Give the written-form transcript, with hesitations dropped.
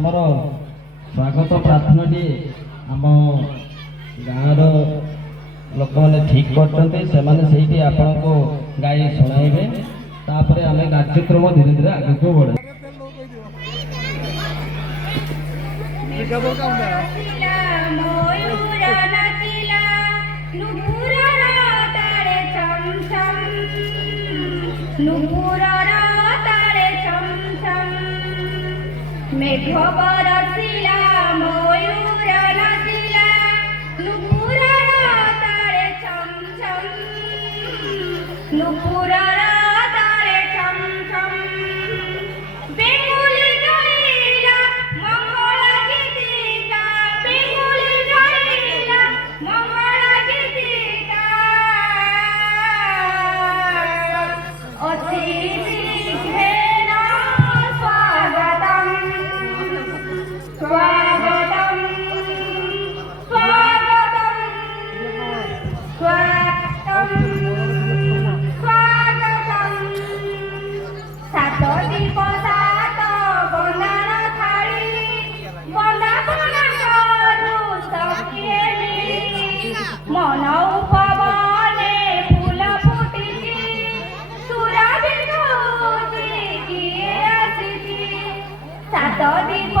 ଆମର ସ୍ୱାଗତ ପ୍ରାର୍ଥନାଟି ଆମ ଗାଁର ଲୋକମାନେ ଠିକ୍ କରିଛନ୍ତି। ସେମାନେ ସେଇଠି ଆପଣଙ୍କୁ ଗାଇ ଶୁଣାଇବେ, ତାପରେ ଆମେ କାର୍ଯ୍ୟକ୍ରମ ଧୀରେ ଧୀରେ ଆଗକୁ ବଢ଼ାଇବା। মেঘ বরসিলা ময়ূর নাচিলা নুপুরর তারে ছম ছম নুপুরর তারে ছম ছম বেঙ্গুলি গাইলা মঙ্গল গীতিকা বেঙ্গুলি গাইলা মঙ্গল গীতিকা অতিথি स्वागतम स्वागतम स्वागतम स्वागतम सात दीप सात बंदान थाली बंदापना करू सखिए मिली मन उपवने फूल फुटिची सुरभि किए आसिची सात दीप